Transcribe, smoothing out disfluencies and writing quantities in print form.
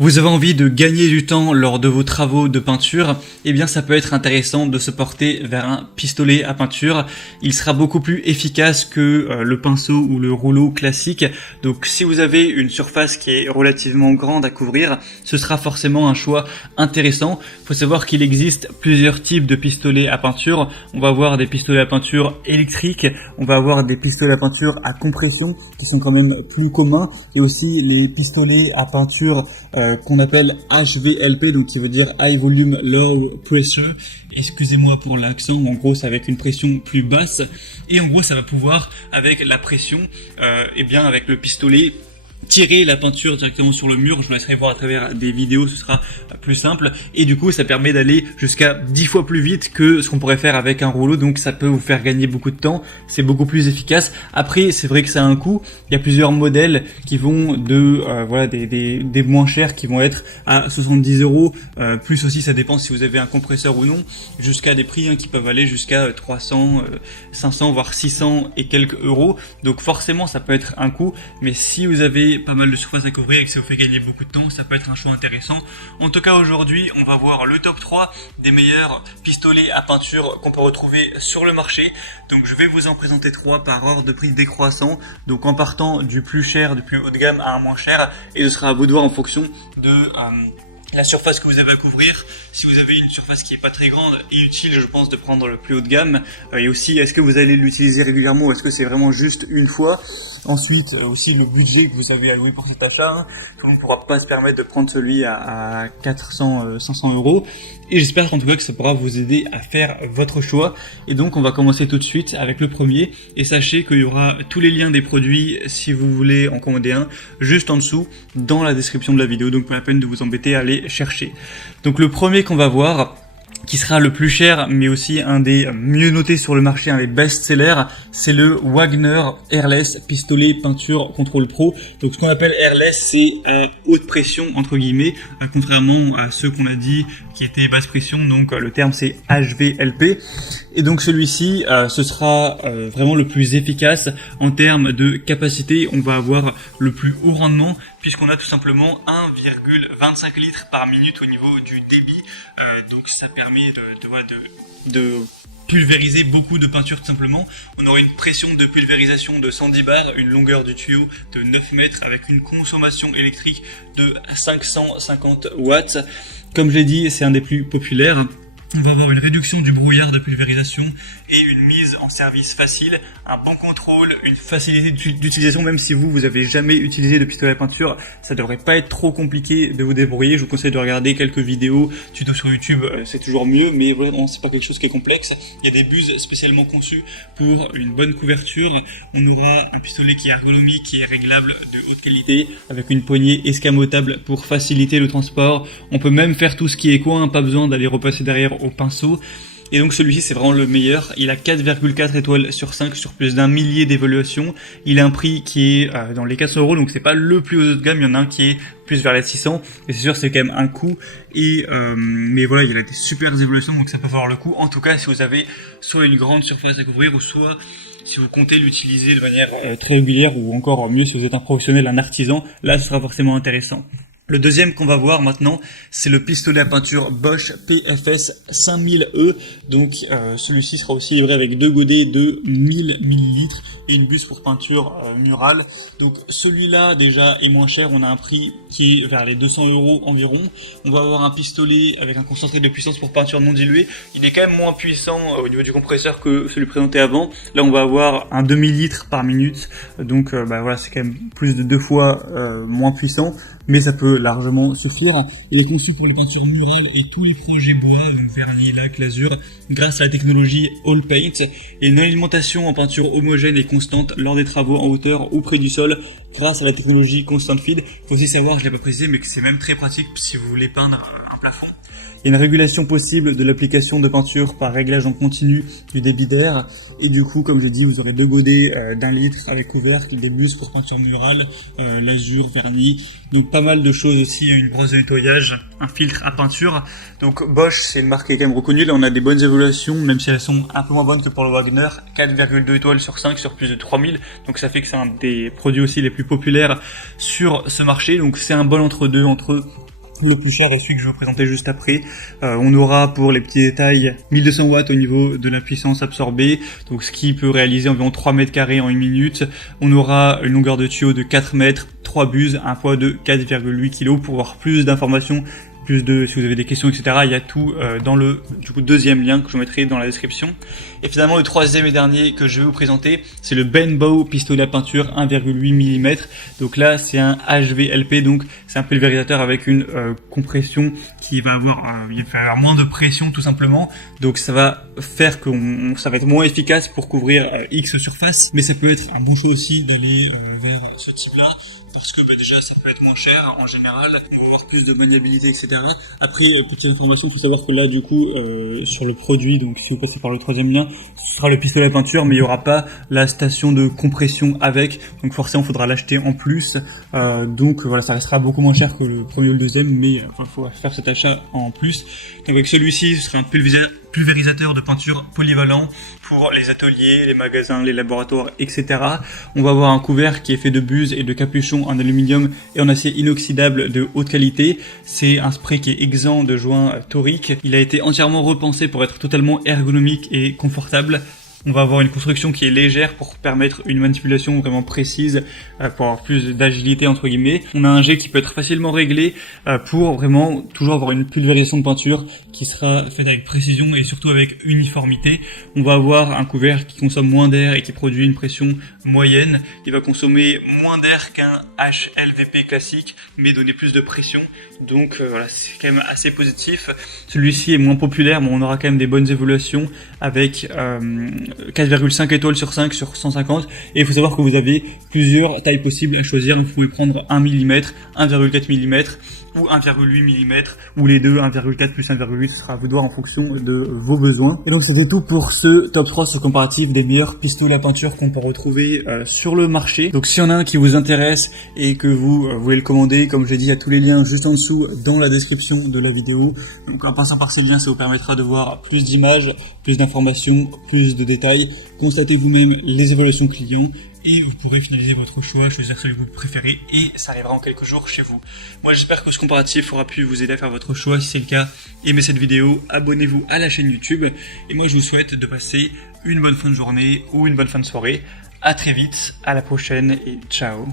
Vous avez envie de gagner du temps lors de vos travaux de peinture, eh bien ça peut être intéressant de se porter vers un pistolet à peinture. Il sera beaucoup plus efficace que le pinceau ou le rouleau classique. Donc si vous avez une surface qui est relativement grande à couvrir, ce sera forcément un choix intéressant. Il faut savoir qu'il existe plusieurs types de pistolets à peinture. On va avoir des pistolets à peinture électriques, on va avoir des pistolets à peinture à compression qui sont quand même plus communs, et aussi les pistolets à peinture qu'on appelle HVLP, donc qui veut dire High Volume Low Pressure. Excusez-moi pour l'accent, en gros c'est avec une pression plus basse, et en gros ça va pouvoir, avec la pression, et bien avec le pistolet, tirer la peinture directement sur le mur. Je vous laisserai voir à travers des vidéos, ce sera plus simple, et du coup ça permet d'aller jusqu'à 10 fois plus vite que ce qu'on pourrait faire avec un rouleau, donc ça peut vous faire gagner beaucoup de temps, c'est beaucoup plus efficace. Après c'est vrai que ça a un coût, il y a plusieurs modèles qui vont de voilà des moins chers qui vont être à 70 €, plus aussi ça dépend si vous avez un compresseur ou non, jusqu'à des prix qui peuvent aller jusqu'à 300, 500 voire 600 et quelques euros. Donc forcément ça peut être un coût, mais si vous avez pas mal de surface à couvrir et que ça vous fait gagner beaucoup de temps, ça peut être un choix intéressant. En tout cas aujourd'hui on va voir le top 3 des meilleurs pistolets à peinture qu'on peut retrouver sur le marché. Donc je vais vous en présenter 3 par ordre de prix décroissant, donc en partant du plus cher, du plus haut de gamme à un moins cher, et ce sera à vous de voir en fonction de la surface que vous avez à couvrir. Si vous avez une surface qui est pas très grande, inutile je pense de prendre le plus haut de gamme, et aussi est-ce que vous allez l'utiliser régulièrement ou est-ce que c'est vraiment juste une fois. Ensuite aussi le budget que vous avez alloué pour cet achat, tout le monde ne pourra pas se permettre de prendre celui à 400, 500 €, et j'espère en tout cas que ça pourra vous aider à faire votre choix. Et donc on va commencer tout de suite avec le premier, et sachez qu'il y aura tous les liens des produits si vous voulez en commander un juste en dessous dans la description de la vidéo, donc pas la peine de vous embêter à aller chercher. Donc le premier qu'on va voir, qui sera le plus cher mais aussi un des mieux notés sur le marché, un des best-sellers, c'est le Wagner Airless pistolet peinture contrôle pro. Donc ce qu'on appelle Airless, c'est haute pression entre guillemets, contrairement à ceux qu'on a dit qui étaient basse pression, donc le terme c'est HVLP. Et donc celui-ci, ce sera vraiment le plus efficace en termes de capacité. On va avoir le plus haut rendement puisqu'on a tout simplement 1,25 litres par minute au niveau du débit. Donc ça permet de pulvériser beaucoup de peinture tout simplement. On aura une pression de pulvérisation de 110 bars, une longueur du tuyau de 9 mètres avec une consommation électrique de 550 watts. Comme je l'ai dit, c'est un des plus populaires. On va avoir une réduction du brouillard de pulvérisation et une mise en service facile, un bon contrôle, une facilité d'utilisation. Même si vous avez jamais utilisé de pistolet à peinture, ça devrait pas être trop compliqué de vous débrouiller. Je vous conseille de regarder quelques vidéos, tutos sur YouTube, c'est toujours mieux, mais vraiment c'est pas quelque chose qui est complexe. Il y a des buses spécialement conçues pour une bonne couverture. On aura un pistolet qui est ergonomique, qui est réglable de haute qualité, avec une poignée escamotable pour faciliter le transport. On peut même faire tout ce qui est coin, pas besoin d'aller repasser derrière au pinceau. Et donc celui-ci c'est vraiment le meilleur. Il a 4,4 étoiles sur 5 sur plus d'un millier d'évaluations. Il a un prix qui est dans les 400 €, donc c'est pas le plus haut de gamme. Il y en a un qui est plus vers les 600, et c'est sûr c'est quand même un coût. Et mais voilà, il a des super évaluations, donc ça peut valoir le coup. En tout cas si vous avez soit une grande surface à couvrir, ou soit si vous comptez l'utiliser de manière très régulière, ou encore mieux si vous êtes un professionnel, un artisan, là ce sera forcément intéressant. Le deuxième qu'on va voir maintenant, c'est le pistolet à peinture Bosch PFS 5000E. Donc celui-ci sera aussi livré avec deux godets de 1000 ml et une buse pour peinture murale. Donc celui-là déjà est moins cher, on a un prix qui est vers les 200 € environ. On va avoir un pistolet avec un concentré de puissance pour peinture non diluée. Il est quand même moins puissant au niveau du compresseur que celui présenté avant. Là on va avoir un demi-litre par minute, donc voilà, c'est quand même plus de 2 fois moins puissant, mais ça peut largement suffire. Il est conçu pour les peintures murales et tous les projets bois, donc vernis, lac, lasure, grâce à la technologie All Paint, et une alimentation en peinture homogène et constante lors des travaux en hauteur ou près du sol grâce à la technologie Constant Feed. Il faut aussi savoir, je l'ai pas précisé, mais que c'est même très pratique si vous voulez peindre un plafond. Il y a une régulation possible de l'application de peinture par réglage en continu du débit d'air. Et du coup, comme j'ai dit, vous aurez deux godets d'1 litre avec couvercle, des buses pour peinture murale, lasure, vernis. Donc pas mal de choses aussi, une brosse de nettoyage, un filtre à peinture. Donc Bosch, c'est une marque qui est quand même reconnue. Là, on a des bonnes évaluations, même si elles sont un peu moins bonnes que pour le Wagner. 4,2 étoiles sur 5 sur plus de 3000. Donc ça fait que c'est un des produits aussi les plus populaires sur ce marché. Donc c'est un bon entre-deux entre Le plus cher est celui que je vais vous présenter juste après. On aura pour les petits détails 1200 watts au niveau de la puissance absorbée, donc ce qui peut réaliser environ 3 mètres carrés en 1 minute. On aura une longueur de tuyau de 4 mètres, 3 buses, un poids de 4,8 kg. Pour avoir plus d'informations, si vous avez des questions, etc., il y a tout dans le deuxième lien que je vous mettrai dans la description. Et finalement, le troisième et dernier que je vais vous présenter, c'est le Benbow pistolet à peinture 1,8 mm. Donc là, c'est un HVLP, donc c'est un pulvérisateur avec une compression qui va avoir, il va avoir moins de pression tout simplement. Donc ça va faire que ça va être moins efficace pour couvrir X surface, mais ça peut être un bon choix aussi d'aller vers ce type-là. Parce que déjà ça peut être moins cher en général, on va avoir plus de maniabilité, etc. Après, petite information, il faut savoir que là du coup sur le produit, donc si vous passez par le troisième lien, ce sera le pistolet à peinture, mais il n'y aura pas la station de compression avec, donc forcément il faudra l'acheter en plus. Donc voilà, ça restera beaucoup moins cher que le premier ou le deuxième, mais il faut faire cet achat en plus. Donc avec celui-ci, ce sera un pulvérisateur de peinture polyvalent pour les ateliers, les magasins, les laboratoires, etc. On va avoir un couvert qui est fait de buses et de capuchons en aluminium et en acier inoxydable de haute qualité. C'est un spray qui est exempt de joints toriques. Il a été entièrement repensé pour être totalement ergonomique et confortable. On va avoir une construction qui est légère pour permettre une manipulation vraiment précise, pour avoir plus d'agilité entre guillemets. On a un jet qui peut être facilement réglé pour vraiment toujours avoir une pulvérisation de peinture qui sera faite avec précision et surtout avec uniformité. On va avoir un couvert qui consomme moins d'air et qui produit une pression moyenne. Il va consommer moins d'air qu'un HLVP classique mais donner plus de pression. Donc voilà, c'est quand même assez positif. Celui-ci est moins populaire mais on aura quand même des bonnes évaluations avec 4,5 étoiles sur 5 sur 150, et il faut savoir que vous avez plusieurs tailles possibles à choisir. Vous pouvez prendre 1 mm, 1,4 mm ou 1,8 mm, ou les deux, 1,4 plus 1,8, ce sera à vous de voir en fonction de vos besoins. Et donc c'était tout pour ce top 3 sur comparatif des meilleurs pistolets à peinture qu'on peut retrouver sur le marché. Donc s'il y en a un qui vous intéresse et que vous voulez le commander, comme j'ai dit, il y a tous les liens juste en dessous dans la description de la vidéo. Donc en passant par ces liens, ça vous permettra de voir plus d'images, plus d'informations, plus de détails, constatez vous-même les évaluations clients et vous pourrez finaliser votre choix, choisir celui que vous préférez et ça arrivera en quelques jours chez vous. Moi j'espère que ce comparatif aura pu vous aider à faire votre choix. Si c'est le cas, aimez cette vidéo, abonnez-vous à la chaîne YouTube et moi je vous souhaite de passer une bonne fin de journée ou une bonne fin de soirée. À très vite, à la prochaine et ciao.